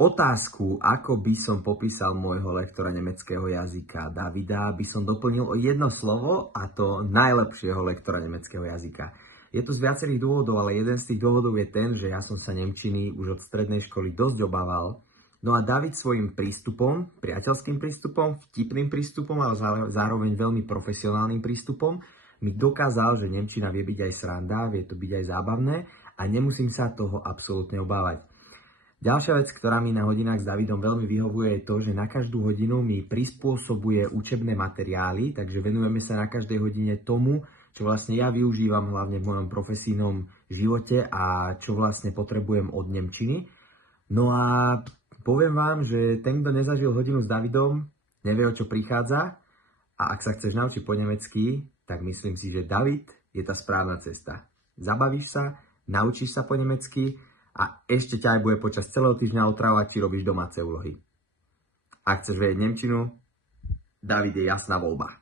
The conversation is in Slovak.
otázku, ako by som popísal môjho lektora nemeckého jazyka Davida, by som doplnil o jedno slovo, a to najlepšieho lektora nemeckého jazyka. Je to z viacerých dôvodov, ale jeden z tých dôvodov je ten, že ja som sa nemčiny už od strednej školy dosť obával. No a David svojím prístupom, priateľským prístupom, vtipným prístupom, ale zároveň veľmi profesionálnym prístupom mi dokázal, že nemčina vie byť aj sranda, vie to byť aj zábavné a nemusím sa toho absolútne obávať. Ďalšia vec, ktorá mi na hodinách s Davidom veľmi vyhovuje, je to, že na každú hodinu mi prispôsobuje učebné materiály, takže venujeme sa na každej hodine tomu, čo vlastne ja využívam hlavne v mojom profesijnom živote a čo vlastne potrebujem od nemčiny. No a poviem vám, že ten, kto nezažil hodinu s Davidom, nevie, o čo prichádza, a ak sa chceš naučiť po nemecky, tak myslím si, že David je tá správna cesta. Zabavíš sa, naučíš sa po nemecky, a ešte ťa aj bude počas celého týždňa otravovať, či robíš domáce úlohy. Ak chceš vedieť nemčinu, David je jasná voľba.